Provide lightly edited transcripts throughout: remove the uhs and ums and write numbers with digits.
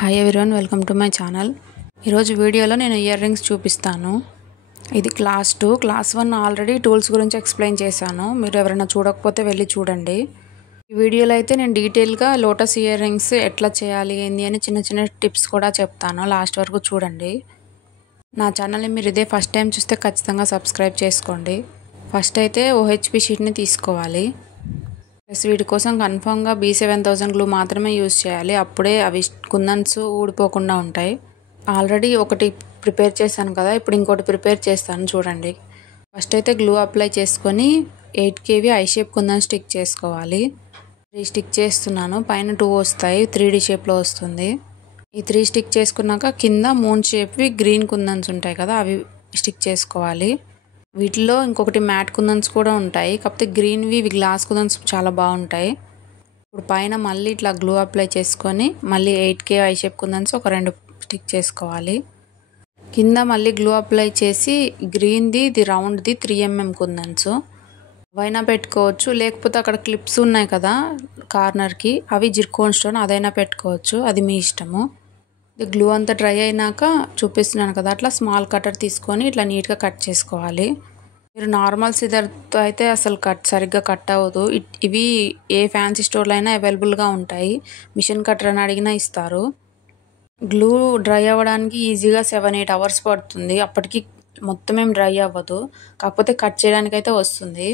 Hi everyone, welcome to my channel. ఈరోజు వీడియోలో నేను ఇయర్ రింగ్స్ చూపిస్తాను. ఇది క్లాస్ 2. క్లాస్ 1 ఆల్రెడీ టూల్స్ గురించి ఎక్స్ప్లెయిన్ చేశాను. మీరు ఎవరైనా చూడకపోతే వెళ్ళి చూడండి. ఈ వీడియోలో అయితే నేను డీటెయిల్గా లోటస్ ఇయర్ రింగ్స్ ఎట్లా చేయాలి ఏంది అని చిన్న చిన్న టిప్స్ కూడా చెప్తాను. లాస్ట్ వరకు చూడండి. నా ఛానల్ని మీరు ఇదే ఫస్ట్ టైం చూస్తే ఖచ్చితంగా సబ్స్క్రైబ్ చేసుకోండి. ఫస్ట్ అయితే OHP షీట్ని తీసుకోవాలి. ప్లస్ వీటి కోసం కన్ఫామ్గా B7000 గ్లూ మాత్రమే యూజ్ చేయాలి. అప్పుడే అవి కుందన్స్ ఊడిపోకుండా ఉంటాయి. ఆల్రెడీ ఒకటి ప్రిపేర్ చేశాను కదా, ఇప్పుడు ఇంకోటి ప్రిపేర్ చేస్తాను చూడండి. ఫస్ట్ అయితే గ్లూ అప్లై చేసుకొని 8 kV I shape kundan stick చేసుకోవాలి. 3 స్టిక్ చేస్తున్నాను. పైన 2 వస్తాయి, 3D షేప్లో వస్తుంది. ఈ 3 స్టిక్ చేసుకున్నాక కింద మూన్ షేప్వి గ్రీన్ కుందన్స్ ఉంటాయి కదా, అవి స్టిక్ చేసుకోవాలి. వీటిలో ఇంకొకటి మ్యాట్ కుందన్స్ కూడా ఉంటాయి, కాకపోతే గ్రీన్వి ఇవి గ్లాస్ కుందన్స్ చాలా బాగుంటాయి. ఇప్పుడు పైన మళ్ళీ ఇట్లా గ్లూ అప్లై చేసుకొని మళ్ళీ 8 kV ఐ షేప్ కుందన్స్ ఒక 2 స్టిక్ చేసుకోవాలి. కింద మళ్ళీ గ్లూ అప్లై చేసి గ్రీన్ది ఇది రౌండ్ది 3 mm కుందన్స్ అవైనా పెట్టుకోవచ్చు, లేకపోతే అక్కడ క్లిప్స్ ఉన్నాయి కదా కార్నర్కి, అవి జిర్కోన్ స్టోన్ అదైనా పెట్టుకోవచ్చు, అది మీ ఇష్టము. ఇది గ్లూ అంతా డ్రై అయినాక చూపిస్తున్నాను కదా, అట్లా స్మాల్ కటర్ తీసుకొని ఇట్లా నీట్గా కట్ చేసుకోవాలి. మీరు నార్మల్ సిజర్తో అయితే అసలు సరిగ్గా కట్ అవ్వదు. ఇవి ఏ ఫ్యాన్సీ స్టోర్లో అయినా అవైలబుల్గా ఉంటాయి. మిషన్ కటర్ అని అడిగినా ఇస్తారు. గ్లూ డ్రై అవ్వడానికి ఈజీగా 7-8 hours పడుతుంది. అప్పటికి మొత్తం ఏం డ్రై అవ్వదు, కాకపోతే కట్ చేయడానికి అయితే వస్తుంది.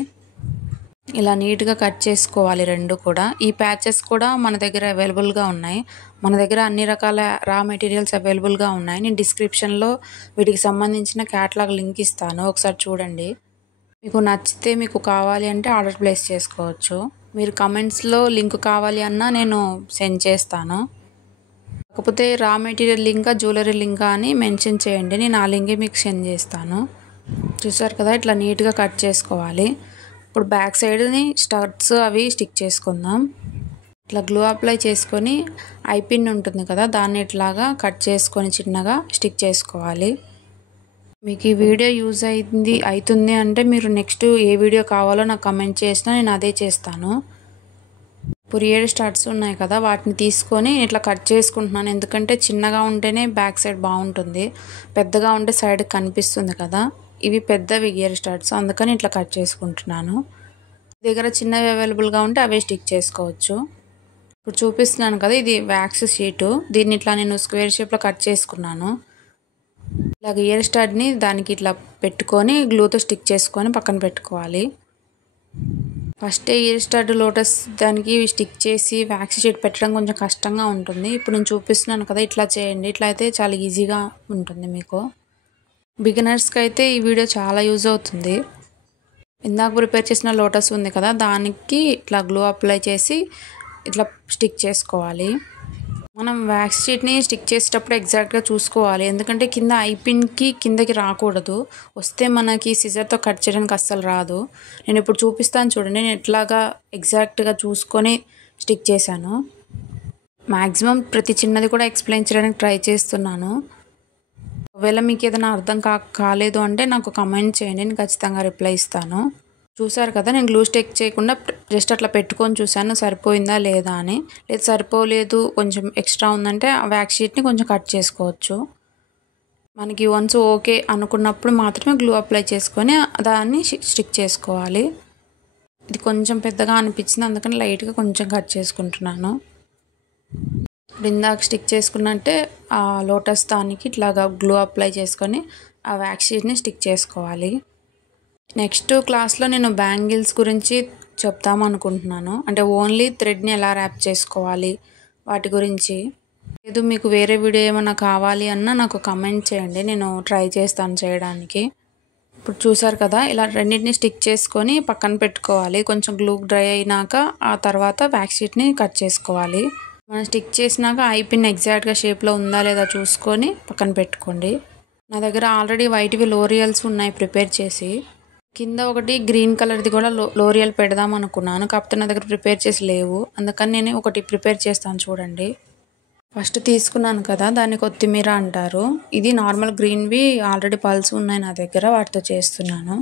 ఇలా నీట్గా కట్ చేసుకోవాలి రెండు కూడా. ఈ ప్యాచెస్ కూడా మన దగ్గర అవైలబుల్గా ఉన్నాయి. మన దగ్గర అన్ని రకాల రా మెటీరియల్స్ అవైలబుల్గా ఉన్నాయి. నేను డిస్క్రిప్షన్లో వీటికి సంబంధించిన క్యాటలాగ్ లింక్ ఇస్తాను, ఒకసారి చూడండి. మీకు నచ్చితే మీకు కావాలి అంటే ఆర్డర్ ప్లేస్ చేసుకోవచ్చు. మీరు కమెంట్స్లో లింక్ కావాలి అన్నా నేను సెండ్ చేస్తాను. కాకపోతే raw material Limca jewellery Limca అని మెన్షన్ చేయండి, నేను ఆ లింకే మీకు సెండ్ చేస్తాను. చూసారు కదా, ఇట్లా నీట్గా కట్ చేసుకోవాలి. ఇప్పుడు బ్యాక్ సైడ్ని స్టడ్స్ అవి స్టిక్ చేసుకుందాం. ఇట్లా గ్లూ అప్లై చేసుకొని ఐపిన్ ఉంటుంది కదా, దాన్ని ఇట్లాగా కట్ చేసుకొని చిన్నగా స్టిక్ చేసుకోవాలి. మీకు ఈ వీడియో యూజ్ అవుతుంది అంటే మీరు నెక్స్ట్ ఏ వీడియో కావాలో నాకు కమెంట్ చేసినా నేను అదే చేస్తాను. ఇప్పుడు 7 స్టడ్స్ ఉన్నాయి కదా, వాటిని తీసుకొని ఇట్లా కట్ చేసుకుంటున్నాను. ఎందుకంటే చిన్నగా ఉంటేనే బ్యాక్ సైడ్ బాగుంటుంది, పెద్దగా ఉంటే సైడ్ కనిపిస్తుంది కదా. ఇవి పెద్దవి ఇయర్ స్టడ్స్, అందుకని ఇట్లా కట్ చేసుకుంటున్నాను. దగ్గర చిన్నవి అవైలబుల్గా ఉంటే అవే స్టిక్ చేసుకోవచ్చు. ఇప్పుడు చూపిస్తున్నాను కదా, ఇది వ్యాక్స్ షీటు. దీన్ని ఇట్లా నేను స్క్వేర్ షేప్లో కట్ చేసుకున్నాను. ఇలాగ ఇయర్ స్టడ్ని దానికి ఇట్లా పెట్టుకొని గ్లూతో స్టిక్ చేసుకొని పక్కన పెట్టుకోవాలి. ఫస్ట్ ఇయర్ స్టడ్ లోటస్ దానికి స్టిక్ చేసి వ్యాక్స్ షీట్ పెట్టడం కొంచెం కష్టంగా ఉంటుంది. ఇప్పుడు నేను చూపిస్తున్నాను కదా, ఇట్లా చేయండి. ఇట్లా అయితే చాలా ఈజీగా ఉంటుంది మీకు. బిగినర్స్కి అయితే ఈ వీడియో చాలా యూజ్ అవుతుంది. ఇందాక ప్రిపేర్ చేసిన లోటస్ ఉంది కదా, దానికి ఇట్లా గ్లూ అప్లై చేసి ఇట్లా స్టిక్ చేసుకోవాలి. మనం వ్యాక్స్ షీట్ని స్టిక్ చేసేటప్పుడు ఎగ్జాక్ట్గా చూసుకోవాలి, ఎందుకంటే కింద ఐపిన్కి కిందకి రాకూడదు. వస్తే మనకి సిజర్తో కట్ చేయడానికి అస్సలు రాదు. నేను ఇప్పుడు చూపిస్తాను చూడండి, నేను ఎట్లాగా ఎగ్జాక్ట్గా చూసుకొని స్టిక్ చేశాను. మ్యాక్సిమం ప్రతి చిన్నది కూడా ఎక్స్ప్లెయిన్ చేయడానికి ట్రై చేస్తున్నాను. ఒకవేళ మీకు ఏదైనా అర్థం కాలేదు అంటే నాకు కమెంట్ చేయండి, నేను ఖచ్చితంగా రిప్లై ఇస్తాను. చూసారు కదా, నేను గ్లూ స్టిక్ చేయకుండా జస్ట్ అట్లా పెట్టుకొని చూశాను సరిపోయిందా లేదా అని. లేదు సరిపోలేదు, కొంచెం ఎక్స్ట్రా ఉందంటే ఆ వ్యాక్స్ షీట్ని కొంచెం కట్ చేసుకోవచ్చు. మనకి వన్స్ ఓకే అనుకున్నప్పుడు మాత్రమే గ్లూ అప్లై చేసుకొని దాన్ని స్టిక్ చేసుకోవాలి. ఇది కొంచెం పెద్దగా అనిపించింది, అందుకని లైట్గా కొంచెం కట్ చేసుకుంటున్నాను. ఇప్పుడు ఇందాక స్టిక్ చేసుకున్నట్టే ఆ లోటస్ దానికి ఇట్లాగా గ్లూ అప్లై చేసుకొని ఆ వ్యాక్స్ షీట్ని స్టిక్ చేసుకోవాలి. నెక్స్ట్ క్లాస్లో నేను బ్యాంగిల్స్ గురించి చెప్తాము అనుకుంటున్నాను. అంటే ఓన్లీ థ్రెడ్ని ఎలా ర్యాప్ చేసుకోవాలి వాటి గురించి. లేదు మీకు వేరే వీడియో ఏమైనా కావాలి అన్నా నాకు కమెంట్ చేయండి, నేను ట్రై చేస్తాను చేయడానికి. ఇప్పుడు చూసారు కదా, ఇలా రెండింటిని స్టిక్ చేసుకొని పక్కన పెట్టుకోవాలి. కొంచెం గ్లూ డ్రై అయినాక ఆ తర్వాత వ్యాక్స్ షీట్ని కట్ చేసుకోవాలి. మనం స్టిక్ చేసినాక ఐపిన్ ఎగ్జాక్ట్గా షేప్లో ఉందా లేదా చూసుకొని పక్కన పెట్టుకోండి. నా దగ్గర ఆల్రెడీ వైట్వి లోరియల్స్ ఉన్నాయి ప్రిపేర్ చేసి. కింద ఒకటి గ్రీన్ కలర్ది కూడా లోరియల్ పెడదాం అనుకున్నాను, కాకపోతే నా దగ్గర ప్రిపేర్ చేసి లేవు, అందుకని నేను ఒకటి ప్రిపేర్ చేస్తాను చూడండి. ఫస్ట్ తీసుకున్నాను కదా, దాన్ని కొత్తిమీర అంటారు. ఇది నార్మల్ గ్రీన్వి ఆల్రెడీ పల్స్ ఉన్నాయి నా దగ్గర, వాటితో చేస్తున్నాను.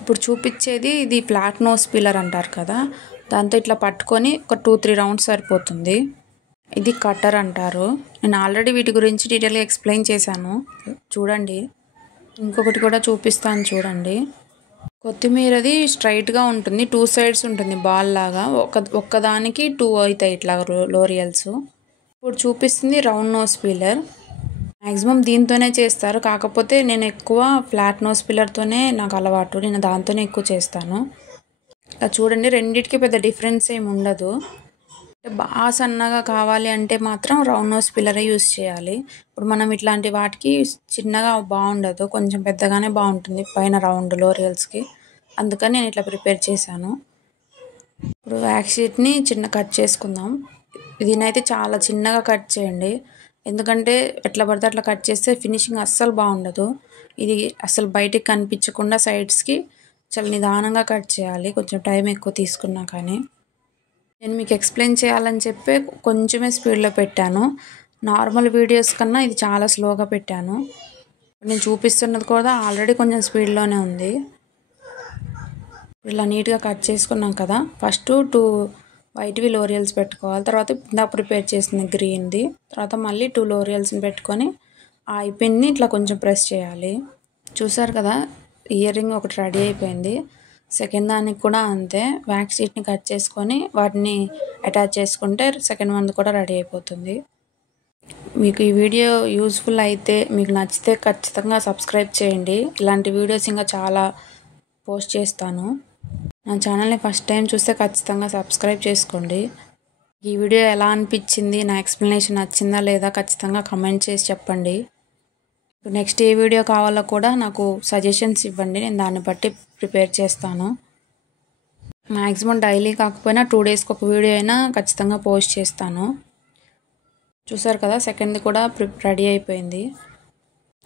ఇప్పుడు చూపించేది ఇది ఫ్లాట్ నోస్ పిల్లర్ అంటారు కదా, దాంతో ఇట్లా పట్టుకొని ఒక 2-3 రౌండ్స్ సరిపోతుంది. ఇది కట్టర్ అంటారు. నేను ఆల్రెడీ వీటి గురించి డీటెయిల్గా ఎక్స్ప్లెయిన్ చేశాను, చూడండి. ఇంకొకటి కూడా చూపిస్తాను చూడండి. కొత్తిమీరది స్ట్రైట్గా ఉంటుంది, 2 సైడ్స్ ఉంటుంది బాల్ లాగా. ఒక్కదానికి 2 అవుతాయి ఇట్లా లోరియల్స్. ఇప్పుడు చూపిస్తుంది రౌండ్ నోస్ పీలర్. మ్యాక్సిమం దీంతోనే చేస్తారు, కాకపోతే నేను ఎక్కువ ఫ్లాట్ నోస్ పీలర్తోనే నాకు అలవాటు, నేను దాంతోనే ఎక్కువ చేస్తాను. ఇలా చూడండి, రెండింటికి పెద్ద డిఫరెన్స్ ఏమి ఉండదు. బాగా సన్నగా కావాలి అంటే మాత్రం రౌండ్ నోస్ పిల్లరే యూస్ చేయాలి. ఇప్పుడు మనం ఇట్లాంటి వాటికి చిన్నగా బాగుండదు, కొంచెం పెద్దగానే బాగుంటుంది పైన రౌండ్ లోరియల్స్కి. అందుకని నేను ఇట్లా ప్రిపేర్ చేశాను. ఇప్పుడు వ్యాక్స్ షీట్ని చిన్న కట్ చేసుకుందాం. దీనైతే చాలా చిన్నగా కట్ చేయండి, ఎందుకంటే ఎట్లా పడితే అట్లా కట్ చేస్తే ఫినిషింగ్ అస్సలు బాగుండదు. ఇది అసలు బయటికి కనిపించకుండా సైడ్స్కి చాలా నిదానంగా కట్ చేయాలి, కొంచెం టైం ఎక్కువ తీసుకున్నా. కానీ నేను మీకు ఎక్స్ప్లెయిన్ చేయాలని చెప్పి కొంచెమే స్పీడ్లో పెట్టాను. నార్మల్ వీడియోస్ కన్నా ఇది చాలా స్లోగా పెట్టాను. నేను చూపిస్తున్నది కూడా ఆల్రెడీ కొంచెం స్పీడ్లోనే ఉంది. ఇలా నీట్గా కట్ చేసుకున్నాం కదా. ఫస్ట్ 2 వైట్వి లోరియల్స్ పెట్టుకోవాలి, తర్వాత ఇందా ప్రిపేర్ చేసిన గ్రీన్ది, తర్వాత మళ్ళీ 2 లోరియల్స్ని పెట్టుకొని ఆ ఐపిన్ని ఇట్లా కొంచెం ప్రెస్ చేయాలి. చూసారు కదా, ఇయర్ రింగ్ ఒకటి రెడీ అయిపోయింది. సెకండ్ దానికి కూడా అంతే, వ్యాక్స్ షీట్ని కట్ చేసుకొని వాటిని అటాచ్ చేసుకుంటే సెకండ్ వన్ కూడా రెడీ అయిపోతుంది. మీకు ఈ వీడియో యూస్ఫుల్ అయితే, మీకు నచ్చితే ఖచ్చితంగా సబ్స్క్రైబ్ చేయండి. ఇలాంటి వీడియోస్ ఇంకా చాలా పోస్ట్ చేస్తాను. నా ఛానల్ని ఫస్ట్ టైం చూస్తే ఖచ్చితంగా సబ్స్క్రైబ్ చేసుకోండి. ఈ వీడియో ఎలా అనిపించింది, నా ఎక్స్ప్లెనేషన్ నచ్చిందా లేదా ఖచ్చితంగా కమెంట్ చేసి చెప్పండి. నెక్స్ట్ ఏ వీడియో కావాలో కూడా నాకు సజెషన్స్ ఇవ్వండి, నేను దాన్ని బట్టి ప్రిపేర్ చేస్తాను. మ్యాక్సిమం డైలీ కాకపోయినా 2 డేస్కి ఒక వీడియో అయినా ఖచ్చితంగా పోస్ట్ చేస్తాను. చూసారు కదా, సెకండ్ది కూడా రెడీ అయిపోయింది.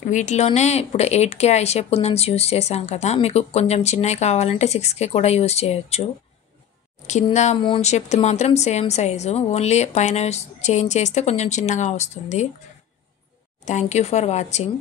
వీటిలోనే ఇప్పుడు 8K I shape kundans use చేశాను కదా, మీకు కొంచెం చిన్నవి కావాలంటే 6K కూడా యూస్ చేయొచ్చు. కింద మూన్ షేప్ది మాత్రం సేమ్ సైజు, ఓన్లీ పైన చేంజ్ చేస్తే కొంచెం చిన్నగా వస్తుంది. Thank you for watching.